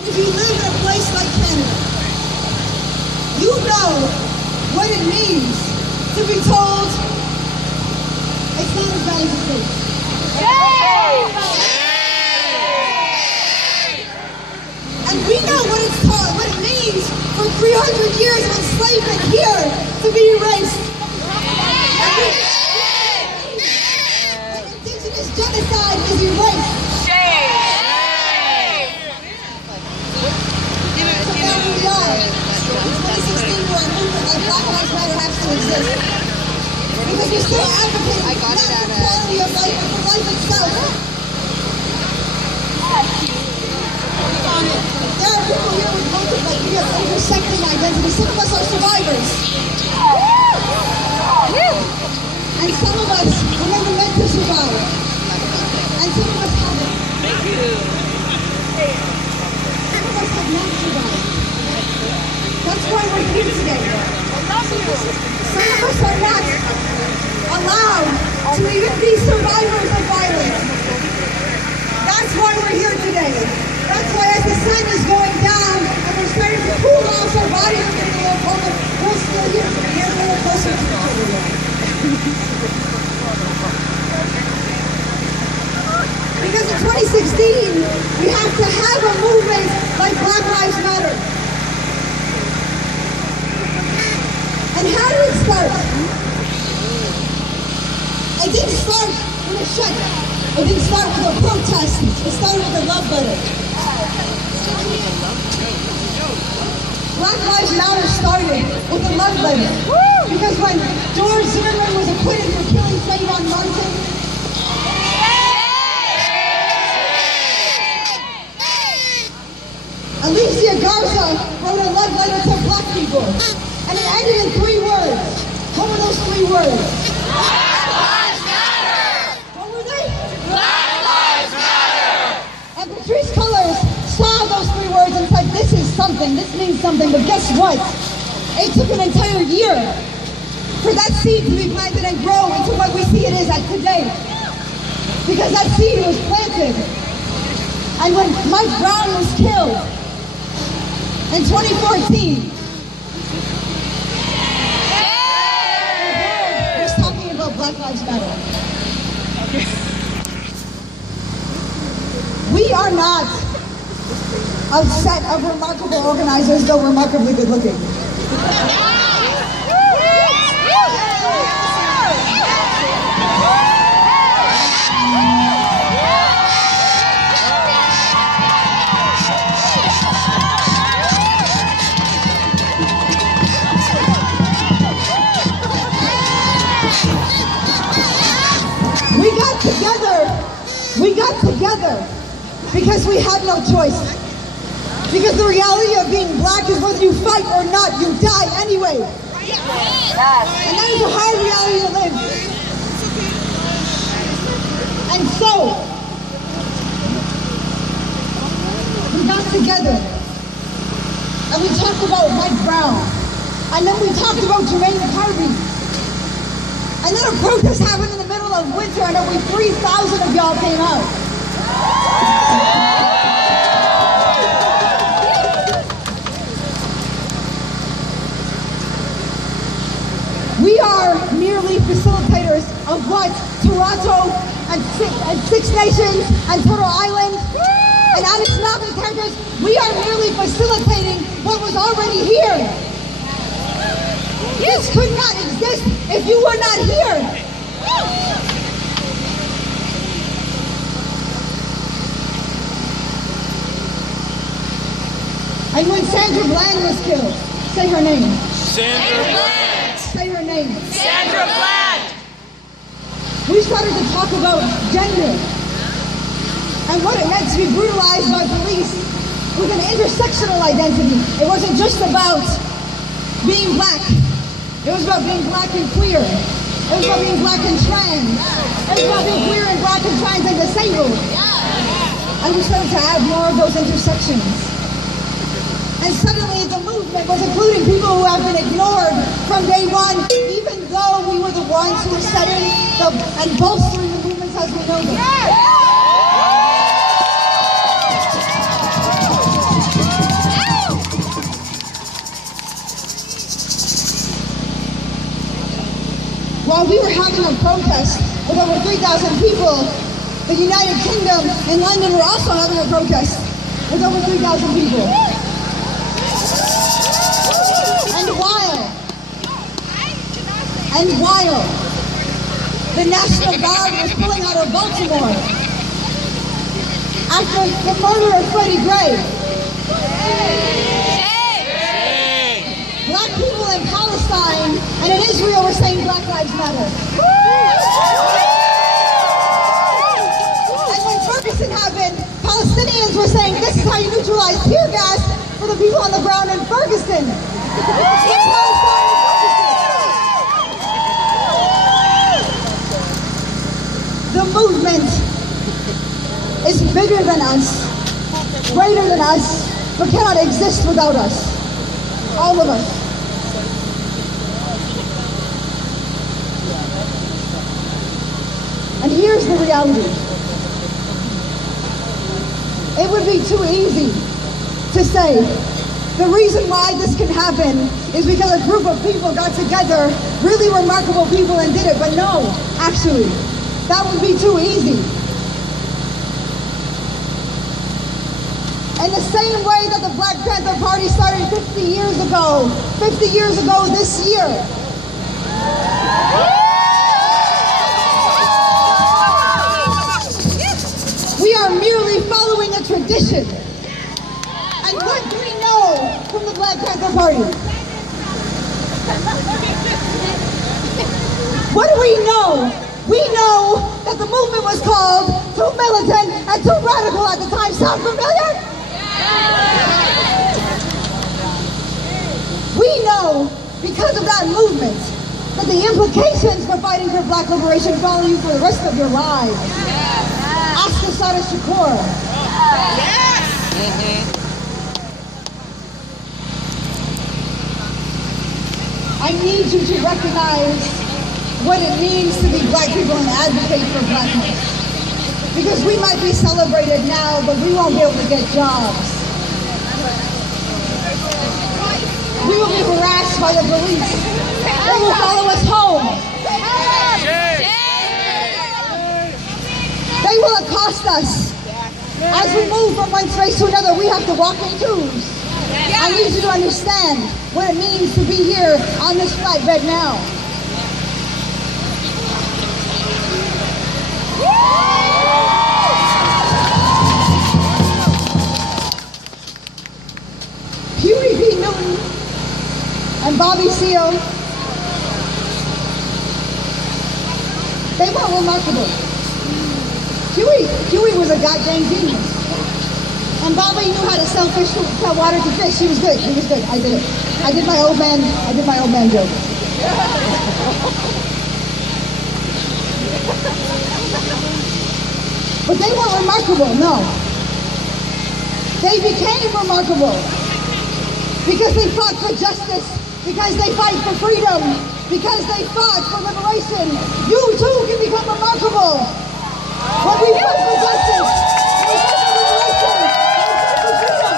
And if you live in a place like Canada, you know what it means to be told it's not as bad as it is. And we know what it means for 300 years of enslavement here to be erased. And indigenous genocide is erased. Black Lives Matter has to exist. Because we're still advocating for quality of life and for life itself. There are people here with multiple, like we have intersecting identities. Some of us are survivors. And some of us were never meant to survive. And some of us haven't. Thank you. Some of us have not survived. That's why we're here today. Some of us are not allowed to even be survivors of violence. That's why we're here today. That's why as the sun is going down and we're starting to cool off, our bodies are getting a little colder, we're still here to get a little closer to each other. Because in 2016, we have to have a movement like Black Lives Matter. And how did it start? It didn't start with a shut. It didn't start with a protest. It started with a love letter. Black Lives Matter started with a love letter. Because when George Zimmerman was acquitted for killing Trayvon Martin, Alicia Garza wrote a love letter to black people. And it ended in 3 words. What were those 3 words? Black Lives Matter! What were they? Black Lives Matter! And Patrisse Cullors saw those 3 words and said, this is something, this means something, but guess what? It took an entire year for that seed to be planted and grow into what we see it is at today. Because that seed was planted. And when Mike Brown was killed in 2014, Black Lives Matter. We are not a set of remarkable organizers, though remarkably good looking. We got together because we had no choice. Because the reality of being black is whether you fight or not, you die anyway. And that is a hard reality to live. And so, we got together and we talked about Mike Brown. And then we talked about Jermaine Harvey. And then a protest happened in the middle of winter and only 3,000 of y'all came out. We are merely facilitators of what Toronto and Six Nations and Turtle Island and Anishinaabe territories, we are merely facilitating what was already here. This could not exist if you were not here. And when Sandra Bland was killed, say her name. Sandra Bland! Say her name. Sandra Bland! We started to talk about gender and what it meant to be brutalized by police with an intersectional identity. It wasn't just about being black. It was about being black and queer. It was about being black and trans. It was about being queer and black and trans and disabled. And we started to add more of those intersections. And suddenly the movement was including people who have been ignored from day one, even though we were the ones who were setting and bolstering the movements as we know them. we were having a protest with over 3,000 people, the United Kingdom and London were also having a protest with over 3,000 people. And while the National Guard was pulling out of Baltimore after the murder of Freddie Gray, black people in Palestine and in Israel were saying Black Lives Matter. And when Ferguson happened, Palestinians were saying, this is how you neutralize tear gas for the people on the ground in Ferguson. The movement is bigger than us, greater than us, but cannot exist without us. All of us. And here's the reality. It would be too easy to say, the reason why this can happen is because a group of people got together, really remarkable people, and did it. But no, actually, that would be too easy. In the same way that the Black Panther Party started 50 years ago this year, we are merely following a tradition. And what do we know from the Black Panther Party? What do we know? We know that the movement was called too militant and too radical at the time. Sound familiar? We know, because of that movement, that the implications for fighting for black liberation follow you for the rest of your lives. Ask Assata Shakur. I need you to recognize what it means to be black people and advocate for blackness. Because we might be celebrated now, but we won't be able to get jobs. We will be harassed by the police. They will follow us home. They will accost us. As we move from one space to another, we have to walk in twos. I need you to understand what it means to be here on this flatbed now. Huey P. Newton and Bobby Seale, they were remarkable. Huey was a goddamn genius. And Bobby knew how to sell water to fish. He was good. I did it. I did my old man joke. But they weren't remarkable, no. They became remarkable because they fought for justice, because they fight for freedom, because they fought for liberation. You too can become remarkable. When we fight for justice, we fight for liberation, we fight for freedom.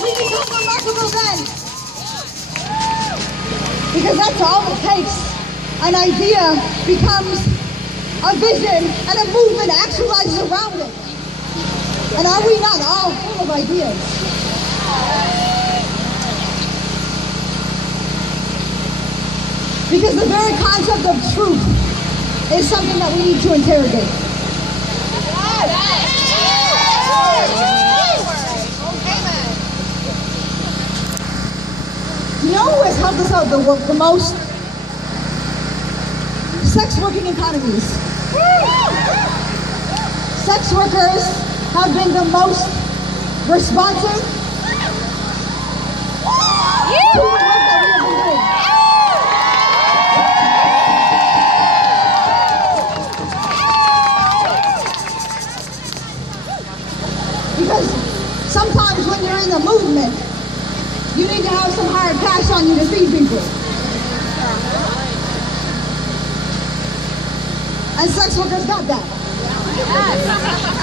We become remarkable then. Because that's all it takes. An idea becomes a vision, and a movement actualizes around it. And are we not all full of ideas? Because the very concept of truth is something that we need to interrogate. You know who has helped us out the most? Sex working economies. Sex workers have been the most responsive to the work that we have been doing. Because sometimes when you're in the movement, you need to have some hard cash on you to feed people. And sex workers got that.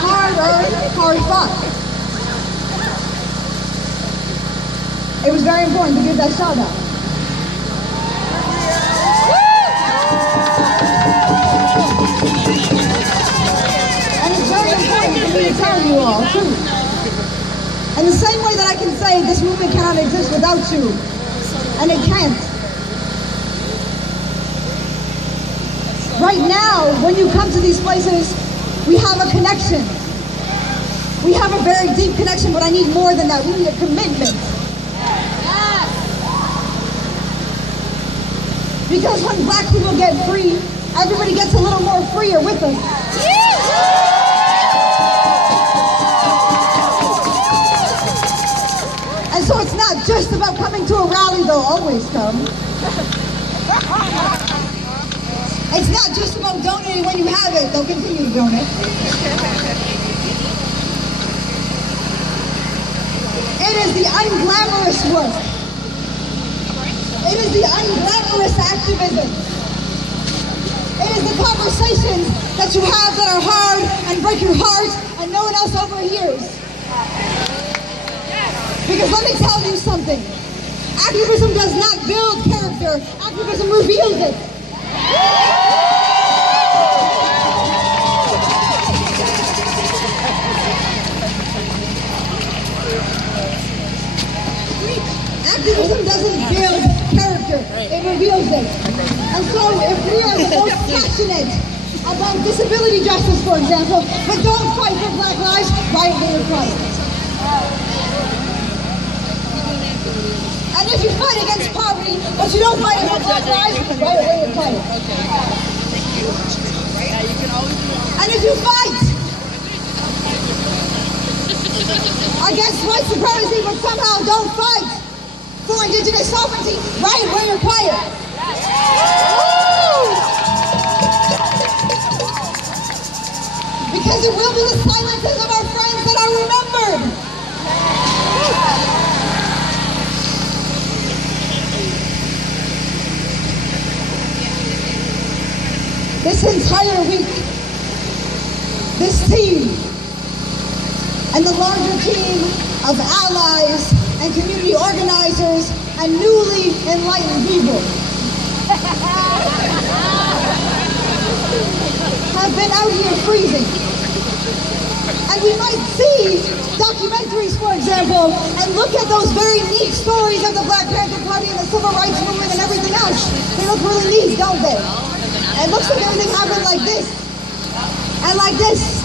Hard earned, hard fought. It was very important to give that shout out. I'm going to tell you all, too. In the same way that I can say this movement cannot exist without you, and it can't. Right now, when you come to these places, we have a connection. We have a very deep connection, but I need more than that. We need a commitment. Because when black people get free, everybody gets a little more freer with us. And so it's not just about coming to a rally, they'll always come. It's not just about donating when you have it, they'll continue to donate. It is the unglamorous work. It is the unglamorous activism. It is the conversations that you have that are hard and break your heart and no one else overhears. Because let me tell you something. Activism does not build character. Activism reveals it. Activism doesn't build character, it reveals it. And so if we are the most passionate about disability justice, for example, but don't fight for Black lives, riot where you're fighting. And if you fight against poverty, but you don't fight against Black lives, riot where you're fighting. And if you fight against white supremacy, but somehow don't fight for indigenous sovereignty, right where you're quiet. Because it will be the silences of our friends that are remembered. This entire week, this team and the larger team of allies and community organizers and newly enlightened people have been out here freezing. And we might see documentaries, for example, and look at those very neat stories of the Black Panther Party and the Civil Rights Movement and everything else. They look really neat, don't they? And it looks like everything happened like this. And like this.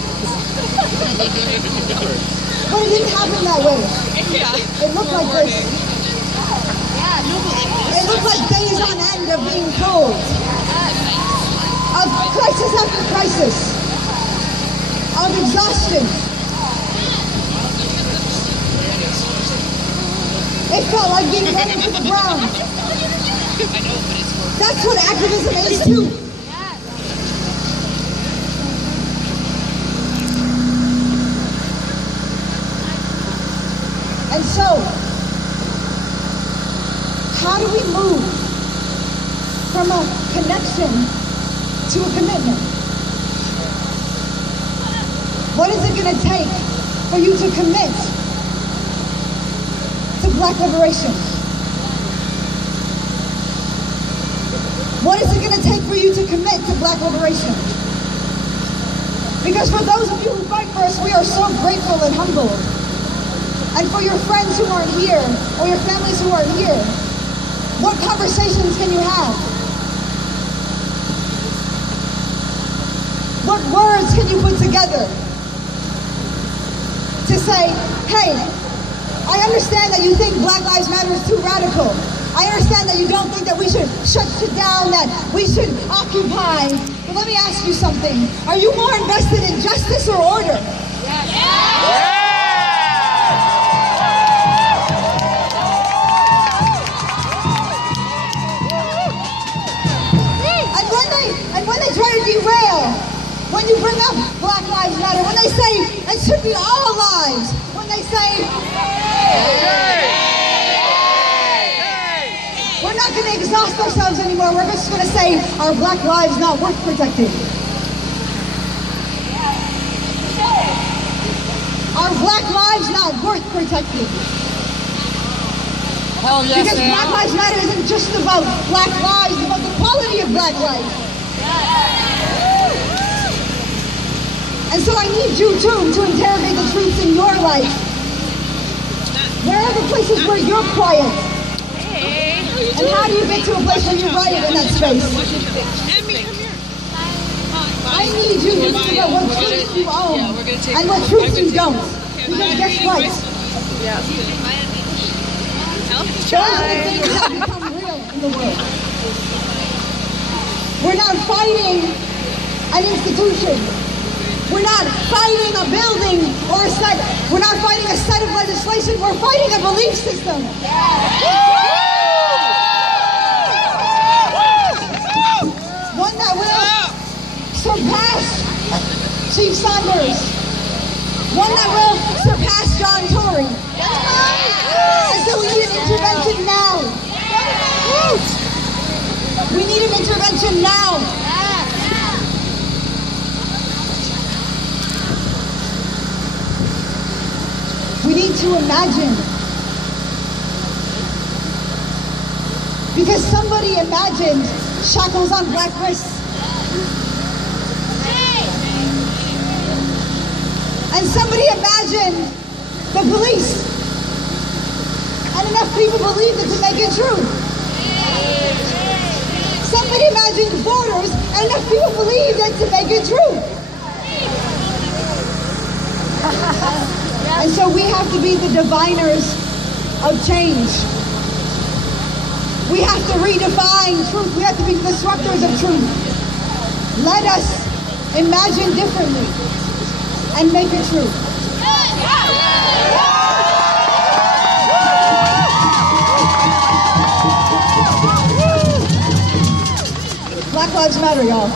But it didn't happen that way. It looked like this. It looked like days on end of being told. Of crisis after crisis. Of exhaustion. It felt like being run into the ground. That's what activism is too. And so, how do we move from a connection to a commitment? What is it going to take for you to commit to Black liberation? What is it going to take for you to commit to Black liberation? Because for those of you who fight for us, we are so grateful and humbled. And for your friends who aren't here, or your families who aren't here, what conversations can you have? What words can you put together to say, hey, I understand that you think Black Lives Matter is too radical. I understand that you don't think that we should shut shit down, that we should occupy. But let me ask you something. Are you more invested in justice or order? Yeah. When they try to derail, when you bring up Black Lives Matter, when they say it should be all lives, when they say we're not going to exhaust ourselves anymore, we're just going to say are Black lives not worth protecting? Are Black lives not worth protecting? Hell yes, because Black Lives Matter isn't just about Black lives, it's about the quality of Black lives. And so I need you too to interrogate the truths in your life. Where are the places where you're quiet? And how do you get to a place where you're quiet in that space? I need you to think about what truths you own and what truths you don't. Because guess what? Those are the things that become real in the world. We're not fighting an institution. We're not fighting a building or a set. We're not fighting a set of legislation. We're fighting a belief system. One that will surpass Chief Saunders. One that will surpass John Tory. And so we need an intervention now. We need an intervention now. We need to imagine. Because somebody imagined shackles on black wrists. And somebody imagined the police. And enough people believed it to make it true. Somebody imagined borders, and enough people believed it to make it true. And so we have to be the diviners of change. We have to redefine truth. We have to be the disruptors of truth. Let us imagine differently and make it true. Black Lives Matter, y'all.